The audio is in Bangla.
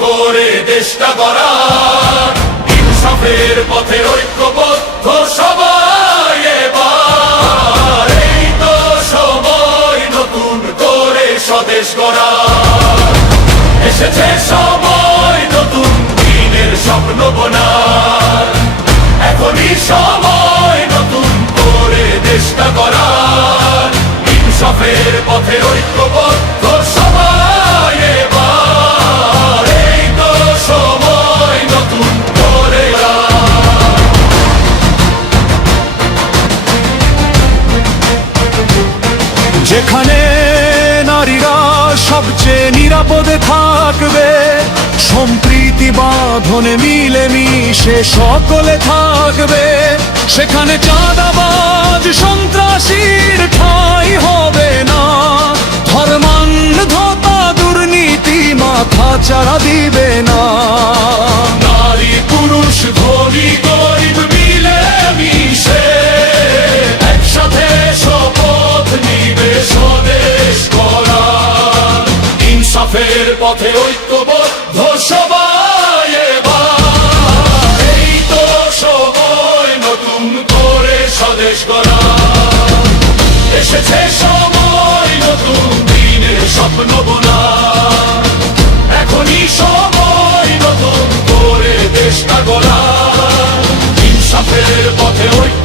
করে দেশটা গড়া, ইনসাফের পথে ঐক্যবদ্ধ সবাই এবার। এই তো সময় নতুন করে স্বদেশ গড়া, এসেছে সময় নতুন দিনের স্বপ্ন বোনার। এখনই সময় নতুন করে দেশটা গড়ার, ইনসাফের পথে ঐক্যবদ্ধ সবাই এবার। এই তো সময় নতুন করে যেখানে নারীরা সবচেয়ে নিরাপদে থাকবে, সম্প্রীতি বাঁধনে মিলেমিশে সকলে থাকবে, সেখানে চাঁদাবাজ সন্ত্রাসীর ঠাঁই হবে না। ধর্মান্ধতা দুর্নীতি মাথা চাড়া দিবে না। নারী পুরুষ ধনী গরিব মিলে মিশে একসাথে শপথ নিবে স্বদেশ গড়ার, ইনসাফের পথে ঐক্যবদ্ধ সবাই এবার। এই তো সময় নতুন করে স্বদেশ গড়ার, এসেছে সময় নতুন দিনের স্বপ্ন বোনার। এখনই সময় নতুন করে দেশটা গড়ার, ইনসাফের পথে ঐক্য